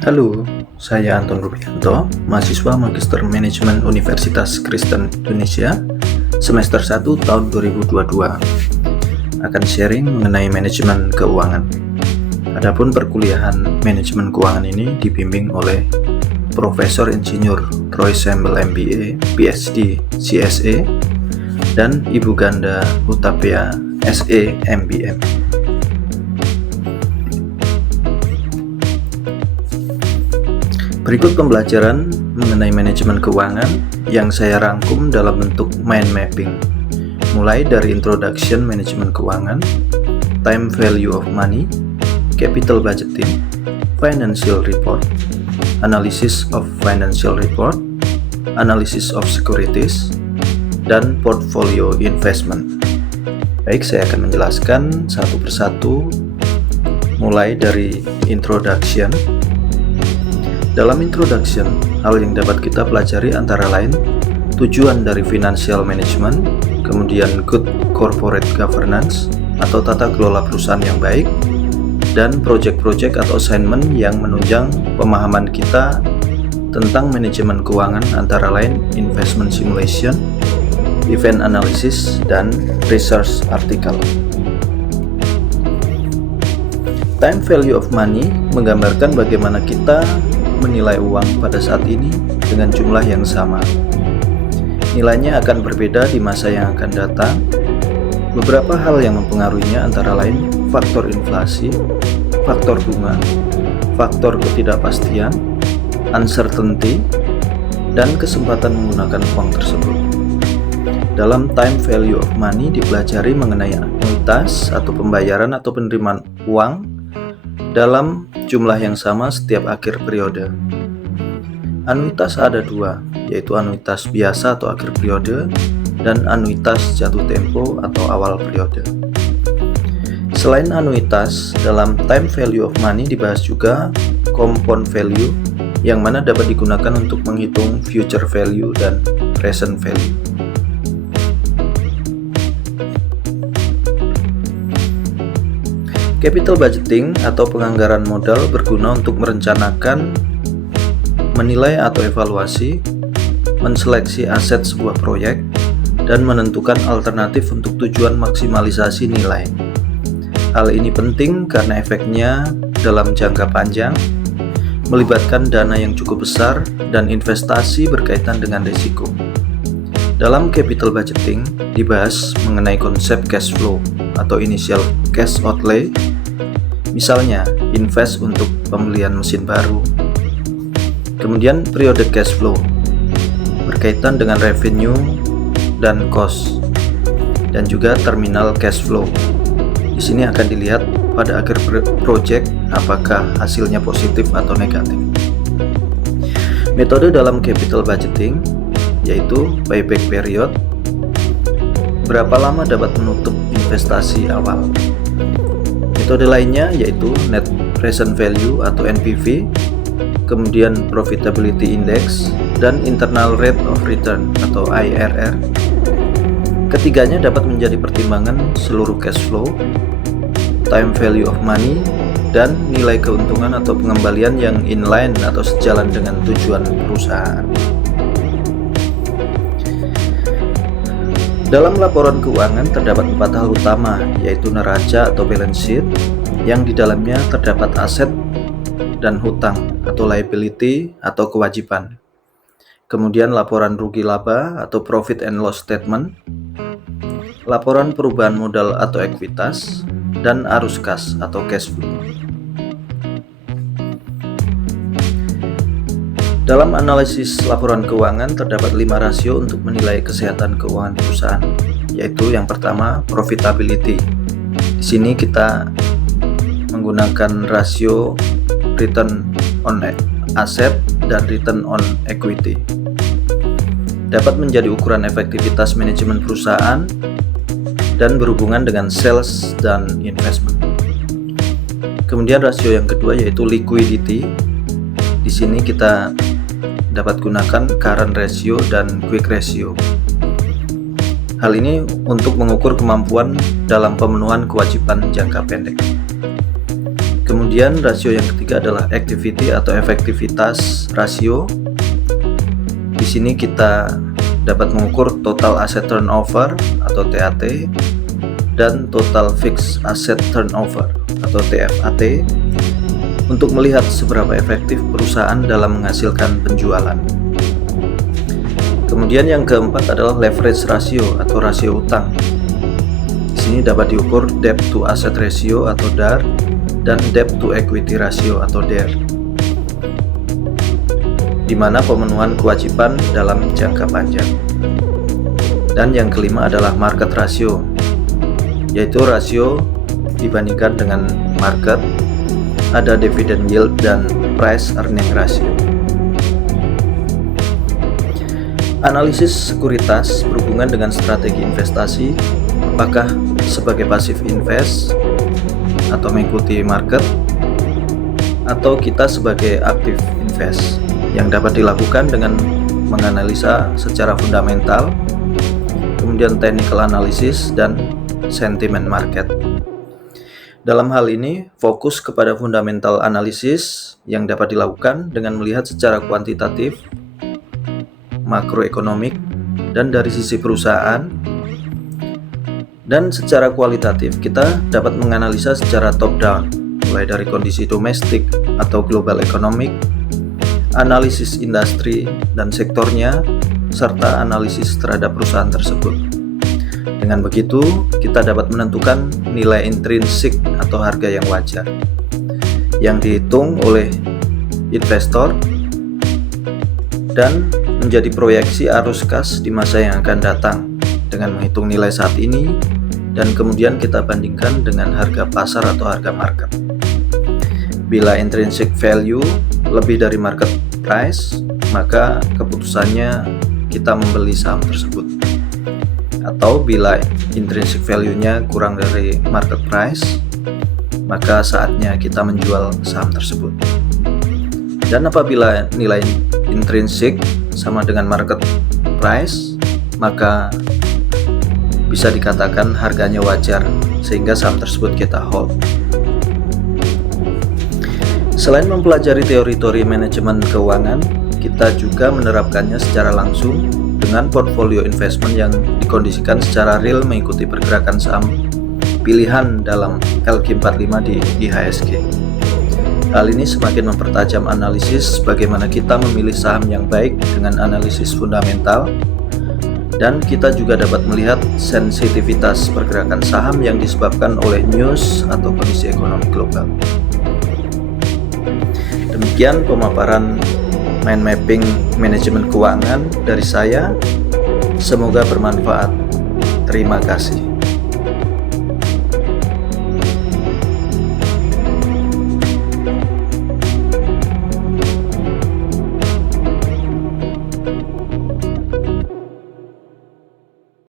Halo, saya Anton Rubianto, mahasiswa Magister Manajemen Universitas Kristen Indonesia, semester 1 tahun 2022. Akan sharing mengenai manajemen keuangan. Adapun perkuliahan manajemen keuangan ini dibimbing oleh Profesor Insinyur Roy Sembel MBA, PhD, CSE, dan Ibu Ganda Hutapea, SE, MBM. Berikut pembelajaran mengenai manajemen keuangan yang saya rangkum dalam bentuk mind mapping, mulai dari introduction manajemen keuangan, time value of money, capital budgeting, financial report, analysis of financial report, analysis of securities, dan portfolio investment. Baik, saya akan menjelaskan satu persatu mulai dari introduction. Dalam introduction, hal yang dapat kita pelajari antara lain tujuan dari financial management, kemudian good corporate governance atau tata kelola perusahaan yang baik, dan project-project atau assignment yang menunjang pemahaman kita tentang manajemen keuangan antara lain investment simulation, event analysis, dan research article. Time value of money menggambarkan bagaimana kita menilai uang pada saat ini dengan jumlah yang sama. Nilainya akan berbeda di masa yang akan datang. Beberapa hal yang mempengaruhinya antara lain faktor inflasi, faktor bunga, faktor ketidakpastian, uncertainty, dan kesempatan menggunakan uang tersebut. Dalam time value of money dipelajari mengenai anuitas atau pembayaran atau penerimaan uang dalam jumlah yang sama setiap akhir periode. Anuitas ada dua, yaitu anuitas biasa atau akhir periode dan anuitas jatuh tempo atau awal periode. Selain anuitas, dalam time value of money dibahas juga compound value yang mana dapat digunakan untuk menghitung future value dan present value. Capital budgeting atau penganggaran modal berguna untuk merencanakan, menilai atau evaluasi, menseleksi aset sebuah proyek, dan menentukan alternatif untuk tujuan maksimalisasi nilai. Hal ini penting karena efeknya dalam jangka panjang, melibatkan dana yang cukup besar dan investasi berkaitan dengan risiko. Dalam capital budgeting dibahas mengenai konsep cash flow atau initial cash outlay, misalnya invest untuk pembelian mesin baru. Kemudian periode cash flow berkaitan dengan revenue dan cost, dan juga terminal cash flow. Di sini akan dilihat pada akhir project apakah hasilnya positif atau negatif. Metode dalam capital budgeting yaitu payback period, berapa lama dapat menutup investasi awal. Metode lainnya yaitu net present value atau NPV, kemudian profitability index, dan internal rate of return atau IRR. Ketiganya dapat menjadi pertimbangan seluruh cash flow, time value of money, dan nilai keuntungan atau pengembalian yang inline atau sejalan dengan tujuan perusahaan. Dalam laporan keuangan terdapat 4 hal utama, yaitu neraca atau balance sheet, yang di dalamnya terdapat aset dan hutang atau liability atau kewajiban. Kemudian laporan rugi laba atau profit and loss statement, laporan perubahan modal atau ekuitas, dan arus kas atau cash flow. Dalam analisis laporan keuangan terdapat 5 rasio untuk menilai kesehatan keuangan perusahaan, yaitu yang pertama profitability. Di sini kita menggunakan rasio return on asset dan return on equity. Dapat menjadi ukuran efektivitas manajemen perusahaan dan berhubungan dengan sales dan investment. Kemudian rasio yang kedua yaitu liquidity. Di sini kita dapat gunakan current ratio dan quick ratio. Hal ini untuk mengukur kemampuan dalam pemenuhan kewajiban jangka pendek. Kemudian Kemudian rasio yang ketiga adalah activity atau efektivitas rasio. Di sini kita dapat mengukur total asset turnover atau TAT dan total fixed asset turnover atau TFAT untuk melihat seberapa efektif perusahaan dalam menghasilkan penjualan. Kemudian yang keempat adalah leverage ratio atau rasio utang. Di sini dapat diukur debt to asset ratio atau DAR dan debt to equity ratio atau DER, di mana pemenuhan kewajiban dalam jangka panjang. Dan yang kelima adalah market ratio, yaitu rasio dibandingkan dengan market, ada dividend yield dan price earning ratio. Analisis sekuritas berhubungan dengan strategi investasi, apakah sebagai passive invest atau mengikuti market, atau kita sebagai active invest, yang dapat dilakukan dengan menganalisa secara fundamental, kemudian technical analysis dan sentiment market. Dalam hal ini, fokus kepada fundamental analysis yang dapat dilakukan dengan melihat secara kuantitatif, makroekonomik, dan dari sisi perusahaan. Dan secara kualitatif, kita dapat menganalisa secara top-down, mulai dari kondisi domestik atau global economic, analisis industri dan sektornya, serta analisis terhadap perusahaan tersebut. Dengan begitu, kita dapat menentukan nilai intrinsik atau harga yang wajar, yang dihitung oleh investor dan menjadi proyeksi arus kas di masa yang akan datang dengan menghitung nilai saat ini dan kemudian kita bandingkan dengan harga pasar atau harga market. Bila intrinsic value lebih dari market price, maka keputusannya kita membeli saham tersebut. Atau bila intrinsic value-nya kurang dari market price, maka saatnya kita menjual saham tersebut. Dan apabila nilai intrinsik sama dengan market price, maka bisa dikatakan harganya wajar sehingga saham tersebut kita hold. Selain mempelajari teori-teori manajemen keuangan, kita juga menerapkannya secara langsung dengan portfolio investment yang dikondisikan secara real mengikuti pergerakan saham pilihan dalam LQ45 di IHSG. Hal ini semakin mempertajam analisis bagaimana kita memilih saham yang baik dengan analisis fundamental, dan kita juga dapat melihat sensitivitas pergerakan saham yang disebabkan oleh news atau kondisi ekonomi global. Demikian pemaparan mind mapping manajemen keuangan dari saya. Semoga bermanfaat. Terima kasih.